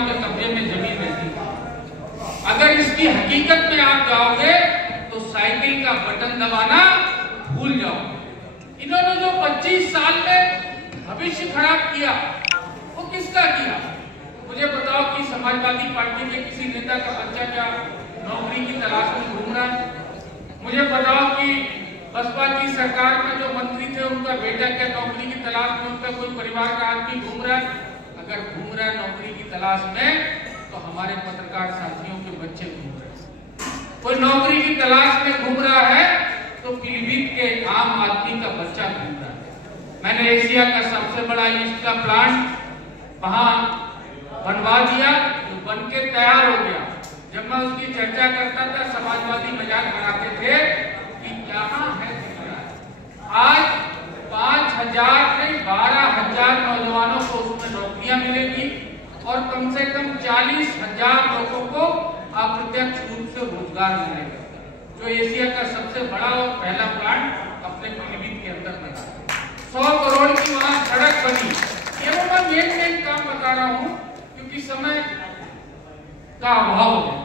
ठेकेदारों के कब्जे में जमीन रहती है। अगर इसकी हकीकत में आप जाओगे तो साइकिल का बटन दबाना भूल जाओगे। इन्होंने जो 25 साल में भविष्य खराब किया वो किसका किया? मुझे बताओ कि समाजवादी पार्टी के किसी नेता का बच्चा क्या नौकरी की तलाश में घूम रहा है? मुझे बताओ कि बसपा की सरकार में जो मंत्री थे उनका बेटा क्या नौकरी की तलाश में, उनका कोई परिवार का आदमी घूम रहा है? अगर घूम रहा है नौकरी की तलाश में तो हमारे पत्रकार साथियों के बच्चे घूम रहे हैं। कोई नौकरी की तलाश में घूम रहा है तो पीलीभीत के आम आदमी का बच्चा घूम रहा है। मैंने एशिया का सबसे बड़ा ईस्ट का प्लांट वहां बनवा दिया, तो बन के तैयार हो गया। जब मैं उसकी चर्चा करता था समाजवादी मजाक बनाते थे कि कहां है दिख रहा है। आज 5,000 नहीं 12,000 नौजवानों को उसमें नौकरियां मिलेगी और कम से कम 40,000 लोगों को अप्रत्यक्ष रूप से रोजगार मिलेगा। जो एशिया का सबसे बड़ा और पहला प्लांट अपने पीलीभीत के अंदर बना, 100 करोड़ की वहां सड़क बनी। ये मैं मेन काम बता रहा हूँ क्योंकि समय का अभाव है।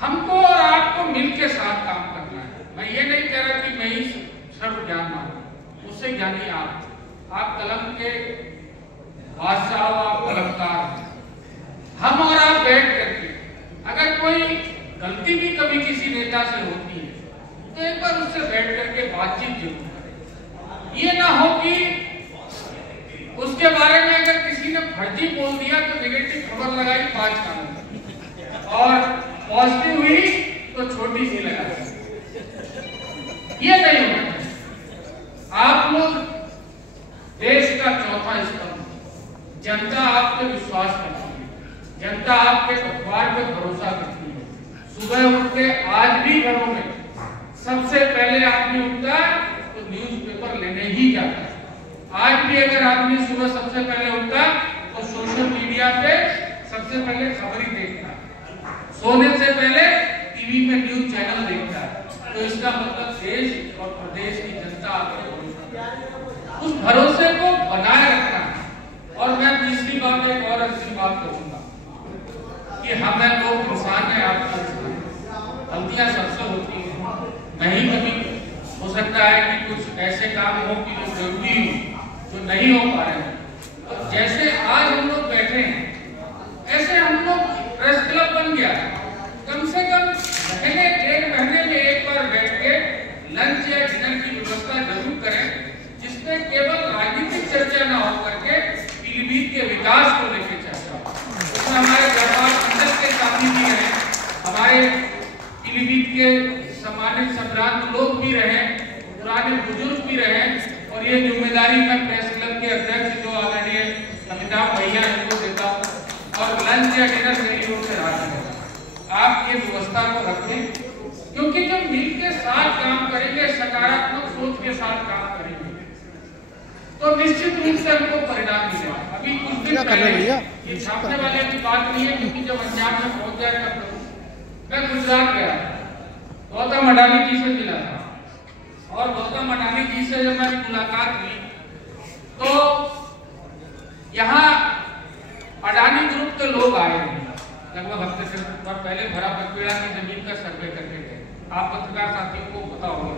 हमको और आपको मिलकर साथ काम करना है। मैं ये नहीं कह रहा कि मैं ही सर्व ज्ञान मानूं, मुझसे ज्ञानी आप कलम के बादशाह, आप कलमकार। हम और आप बैठ करके अगर कोई गलती भी कभी किसी नेता से होती है तो एक बार उससे बैठ करके बातचीत जरूर करें। ये ना हो कि उसके बारे में अगर किसी ने फर्जी बोल दिया तो नेगेटिव खबर लगाई 5 कानून और पॉजिटिव हुई तो छोटी सी लगा। ये नहीं होना चाहिए। आप लोग देश का चौथा स्तंभ, जनता आप पे विश्वास करती है, जनता आपके अखबार पे भरोसा करती है। सुबह उठ के आज भी घरों में सबसे पहले आदमी उठता है तो न्यूज़पेपर लेने ही जाता है। आज भी अगर आदमी सुबह सबसे पहले उठता तो सोशल मीडिया पे सबसे पहले खबर ही देखता है, सोने से पहले टीवी में न्यूज चैनल देखता है। तो इसका मतलब देश और प्रदेश की जनता आपके भरोसा, उस भरोसे को बनाए रखना है। और मैं तीसरी बात एक और अच्छी बात कहूंगा कि हमें लोग इंसान है, आपका गलतियां सबसे होती है। नहीं कभी हो सकता है कि कुछ ऐसे काम हो कि जो जरूरी हो जो नहीं हो पा रहे हैं। तो जैसे आज हम लोग बैठे हैं ऐसे हम लोग प्रेस क्लब बन गया। कम से कम महीने 1.5 महीने में एक बार बैठ के लंच या डिनर की व्यवस्था जरूर करें, जिसमें केवल राजनीतिक चर्चा ना हो करके पीलीभीत के विकास को लेकर चर्चा हो। उसमें हमारे व्यापार मंडल के साथी भी रहे, हमारे पीलीभीत के सम्मानित संभ्रांत लोग भी रहे, पुराने बुजुर्ग भी रहे। और ये जिम्मेदारी मैं प्रेस क्लब के अध्यक्ष जो आदरणीय अमिताभ भैया इनको देता हूँ और लंच या डिनर मेरी ओर से रहा। आप ये व्यवस्था को रखें क्योंकि जब मिल के साथ काम करेंगे, सकारात्मक सोच के साथ काम करेंगे तो निश्चित रूप से हमको परिणाम मिलेगा। अभी कुछ दिन पहले ये छापने वाले की बात नहीं है क्योंकि जब अंजाम में पहुंच जाए तब मैं गुजरात गया, गौतम अडानी जी से मिला था और गौतम अडानी जी से जब मेरी मुलाकात हुई तो यहाँ अडानी ग्रुप के लोग आए हैं। लगभग हफ्ते से पहले भरा बकवेड़ा की जमीन का सर्वे करके थे। आप पत्रकार साथियों को पता होगा।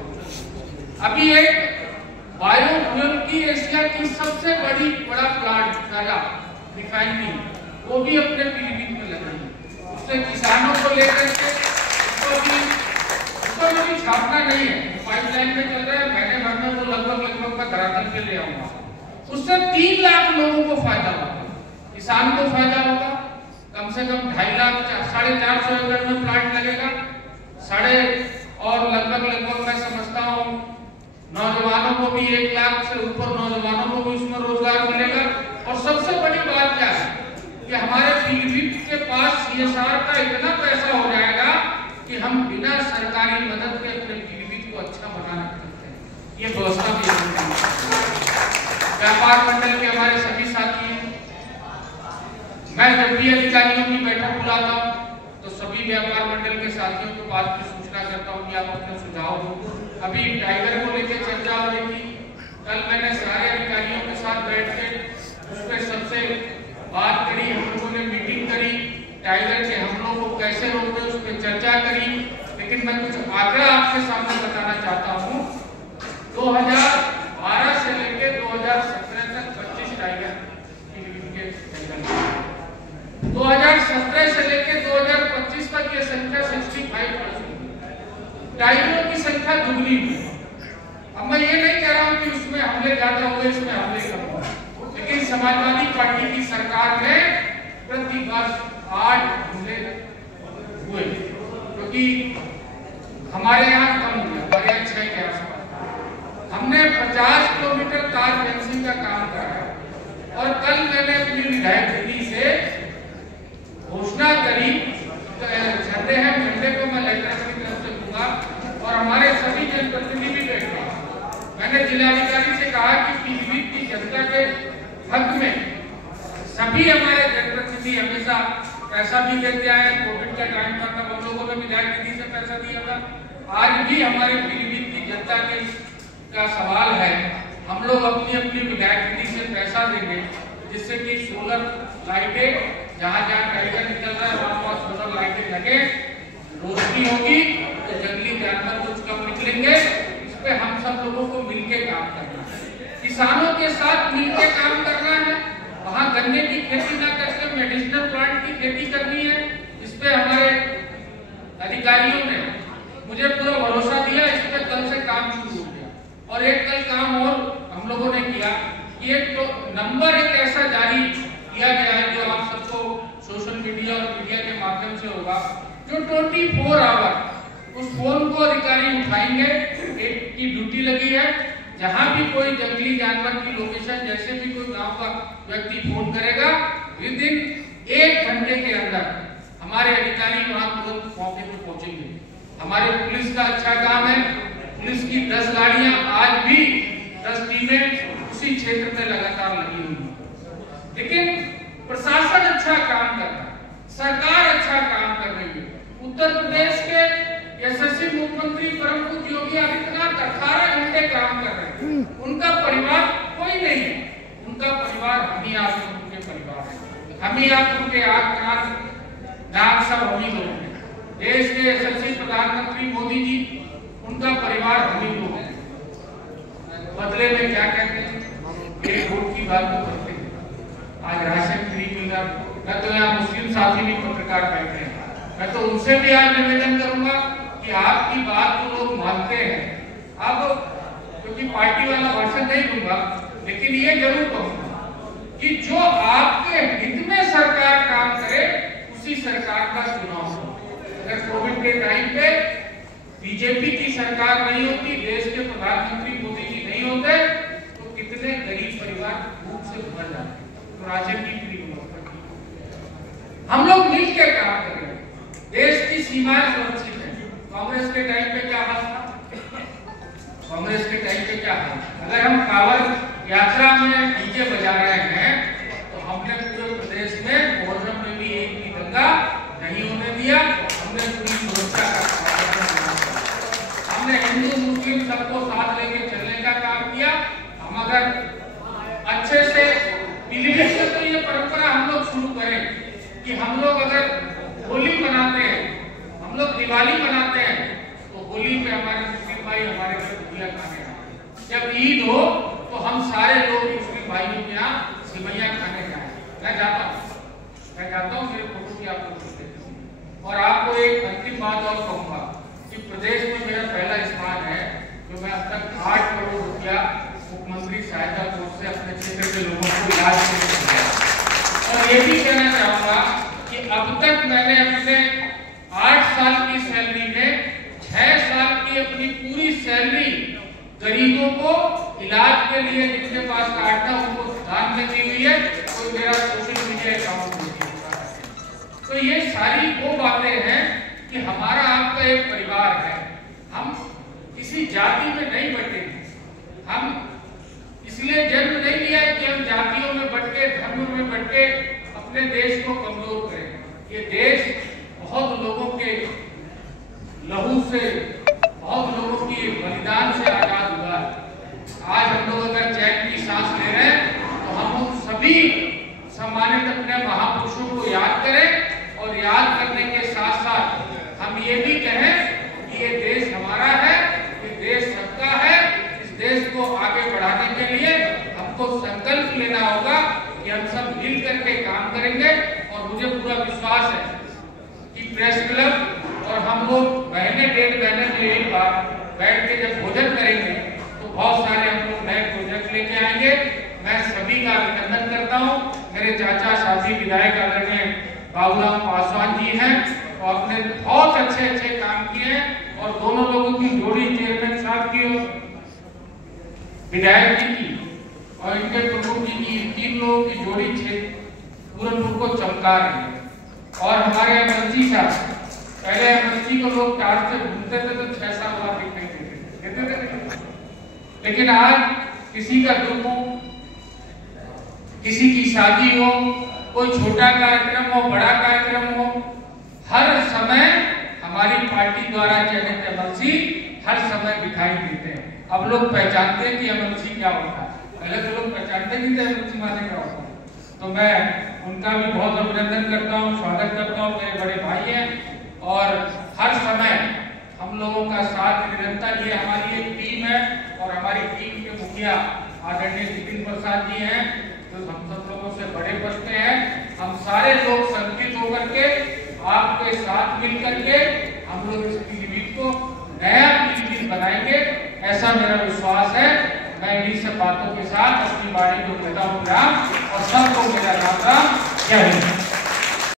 अभी एक बायोफ्यूल की एशिया की सबसे बड़ा प्लांट पहला रिफाइनरी वो भी अपने पीलीभीत में लग रही है। उससे किसानों को लेकर के उसको भी छापना नहीं है, पाइपलाइन में चल रहा है। महीने भर में वो लगभग मैं धरातल पे ले आऊंगा। उससे 3 लाख लोगों को फायदा होगा, किसान को फायदा होगा। कम से कम 2.5 लाख 450 एकड़ में प्लांट लगेगा। और लगभग मैं समझता हूँ नौजवानों को भी 1 लाख से ऊपर नौजवानों को भी उसमें रोजगार मिलेगा। और सबसे बड़ी बात क्या है कि हमारे पीलीभीत के पास CSR का इतना पैसा हो जाएगा कि हम बिना सरकारी मदद के अपने पीलीभीत को अच्छा बना सकते हैं। ये व्यवस्था भी व्यापार मंडल के हमारे सभी साथी हैं। मैं जब भी अधिकारियों की बैठक बुलाता हूँ तो सभी व्यापार मंडल के साथियों को बात की सूचना करता हूँ कि आप अपने सुझाव दो। अभी टाइगर को लेकर चर्चा हो रही थी, कल मैंने सारे अधिकारियों के साथ बैठ के उस पर सबसे बात करी, हम लोगों ने मीटिंग करी टाइगर के हमलों को कैसे रोकते उस पर चर्चा करी, लेकिन मैं कुछ आंकड़ा आपके सामने बताना चाहता हूँ। 2012 से लेकर 2017 तक 25 टाइगर के जंगल, 2017 से लेकर 2025 तक ये संख्या 65%, टाइगरों की संख्या दुगनी हुई। अब मैं ये नहीं कह रहा हूँ कि उसमें हमले ज्यादा हुए, इसमें हमले कम हुए, लेकिन समाजवादी पार्टी की सरकार में प्रति वर्ष 8 हमले हुए, क्योंकि हमारे यहाँ कम हुआ, हमारे यहाँ 6 के आसपास। हमने 50 किलोमीटर तार फेंसिंग का काम करा है, और कल मैंने अपनी विधायक दीदी से घोषणा करी, झंडे हैं, झंडे को मैं लेकर की तरफ से दूंगा, और हमारे सभी जनप्रतिनिधि भी बैठे। मैंने जिलाधिकारी से कहा कि पीलीभीत की जनता के हक में सभी हमारे जनप्रतिनिधि हमेशा पैसा भी देते आए। कोविड का टाइम था तब हम लोगों ने विधायक निधि से पैसा दिया था, आज भी हमारे पीलीभीत की जनता के का सवाल है, हम लोग अपनी अपनी विधायक निधि से पैसा देंगे, जिससे कि सोलर लाइटें जहाँ जहाँ टाइगर निकल रहा है वहाँ वहाँ सोलर लाइटें लगे, रोशनी होगी तो जंगली जानवर कुछ कम निकलेंगे। इस पे हम सब लोगों को मिलके काम करना है, किसानों के साथ मिलके काम करना है। वहाँ गन्ने की खेती न करके मेडिसिनल प्लांट की खेती करनी है। इस पे हमारे अधिकारियों ने मुझे पूरा भरोसा दिया, इस पे कल से काम शुरू हो गया। और एक कल काम और हम लोगों ने किया कि एक तो नंबर एक ऐसा जारी किया गया है जो आप सबको सोशल मीडिया और मीडिया के माध्यम से होगा, जो 24 आवर उस फोन को अधिकारी उठाएंगे। एक की ड्यूटी लगी है, जहां भी कोई जंगली जानवर की लोकेशन, जैसे भी कोई गांव का व्यक्ति फोन करेगा, विद इन 1 घंटे के अंदर हमारे अधिकारी वहां तुरंत मौके पर पहुंचेंगे। हमारे पुलिस का अच्छा काम है, पुलिस की 10 गाड़ियां आज भी 10 टीमें उसी क्षेत्र में लगातार लगी हुई है। लेकिन प्रशासन अच्छा काम कर रहा है, सरकार अच्छा काम कर रही है। उत्तर प्रदेश के यशस्वी मुख्यमंत्री परम पूज्य योगी आदित्यनाथ 18 घंटे काम कर रहे हैं। उनका परिवार कोई नहीं है, उनका परिवार हम ही आप उनके परिवार है, हम ही आप उनके आग नाक सब हम ही लोग हैं। देश के यशस्वी प्रधानमंत्री मोदी जी, उनका परिवार हम ही लोग हैं। बदले में क्या कहते हैं, एक वोट की बात तो करते हैं। आज राशन फ्री मिल रहा, मैं तो यहाँ मुस्लिम साथी भी पत्रकार बैठे हैं, मैं तो उनसे भी आज निवेदन करूंगा कि आपकी बात तो लोग मानते हैं। अब क्योंकि पार्टी वाला भाषण नहीं दूंगा, लेकिन ये जरूर कहूंगा कि जो आपके हित में सरकार काम करे उसी सरकार का चुनाव हो। अगर कोविड के टाइम पे बीजेपी की सरकार नहीं होती, देश के प्रधानमंत्री मोदी जी नहीं होते, तो कितने गरीब परिवार भूख से मर जाते, तो राशन की फ्री व्यवस्था। हम लोग मिलकर काम कर रहे हैं, देश की सीमाएं सुरक्षित है। कांग्रेस के टाइम पे क्या हाल था, कांग्रेस के टाइम पे क्या हाल, अगर हम कांवड़ यात्रा में डीजे बजा रहे हैं तो हमने पूरे प्रदेश में मुहर्रम में भी एक भी दंगा नहीं होने दिया। हमने पूरी सुरक्षा का, हमने हिंदू मुस्लिम सबको साथ लेके चलने का काम किया। हम अगर अच्छे से पीलीभीत से तो ये परंपरा हम लोग शुरू करें कि हम लोग अगर होली मनाते हैं, हम लोग दिवाली मनाते हैं, तो होली में हमारे मुस्लिम भाई हमारे घर गुजिया खाने आए। जब ईद हो तो हम सारे लोग मुस्लिम भाइयों के यहाँ सिवैयां खाने जाए। मैं जाता हूँ, मेरे फोटो की आपको देते हूँ। और आपको एक अंतिम बात और कहूँगा कि प्रदेश में मेरा पहला स्थान है, जो मैं अब तक 8 करोड़ रुपया मुख्यमंत्री सहायता कोष से अपने क्षेत्र के लोगों को इलाज के लिए दिया। और ये भी कहना चाहूंगा कि अब तक मैंने अपने 8 साल की सैलरी में 6 साल की अपनी पूरी सैलरी गरीबों को इलाज के लिए जिनके पास कार्ड था उनको दान में दी हुई है। कोई मेरा सोशल मीडिया अकाउंट नहीं है। तो ये सारी वो बातें हैं कि हमारा आपका एक परिवार है, हम किसी जाति में नहीं बटे, हम इसलिए जन्म नहीं लिया कि हम जातियों में बट के, धर्म में बट के अपने देश को कमजोर करें। ये देश बहुत लोगों के लहू से, बहुत लोगों की बलिदान से आजाद हुआ है। आज हम लोग अगर चैन की सांस ले रहे हैं तो हम उन सभी सम्मानित अपने महापुरुषों को याद करें और याद करने के साथ साथ हम ये भी कहें कि ये देश हमारा है, ये देश सबका है। इस देश को आगे बढ़ाने के लिए हमको संकल्प लेना होगा कि हम सब मिल करके काम करेंगे। और मुझे पूरा विश्वास है कि प्रेस क्लब और हम लोग महीने डेढ़ महीने में एक बार बैठ के जब भोजन करेंगे तो बहुत सारे हम लोग नए प्रोजेक्ट लेके आएंगे। मैं सभी का अभिनंदन करता हूँ। मेरे चाचा साथी विधायक आदरणीय बाबूराम पासवान जी हैं, तो आपने बहुत अच्छे अच्छे काम किए हैं। और दोनों लोगों की जोड़ी, चेयरमैन साहब की और विधायक जी की और इनके प्रमुख जी की, 3 लोगों की जोड़ी पूरनपुर को चमका रही है। और हमारे एमएलसी साहब, पहले एमएलसी को लोग कार से घूमते थे तो 6 साल बाद दिखते थे, लेकिन आज किसी का दुख हो, किसी की शादी हो, कोई छोटा कार्यक्रम हो, बड़ा कार्यक्रम हो, हर समय हमारी पार्टी द्वारा चयनित एमएलसी हर समय दिखाई देते हैं। अब लोग पहचानते हैं कि एमएलसी क्या होता है, पहले तो लोग पहचानते नहीं थे एमएलसी माने क्या होता है। तो मैं उनका भी बहुत अभिनंदन करता हूँ, स्वागत करता हूँ। मेरे बड़े भाई हैं और हर समय हम लोगों का साथ निरंतर, ये हमारी एक टीम है और हमारी टीम के मुखिया आदरणीय जितिन प्रसाद जी हैं, जो हम सब लोगों से बड़े बचते हैं। हम सारे लोग संकल्पित होकर के आपके साथ मिल करके हम लोग इस पीलीभीत को नया पीलीभीत बनाएंगे, ऐसा मेरा विश्वास है। मैं इन्हीं सब बातों के साथ अपनी वाणी को कहता हूँ राम, और सबको मेरा राम राम। जय हिंद।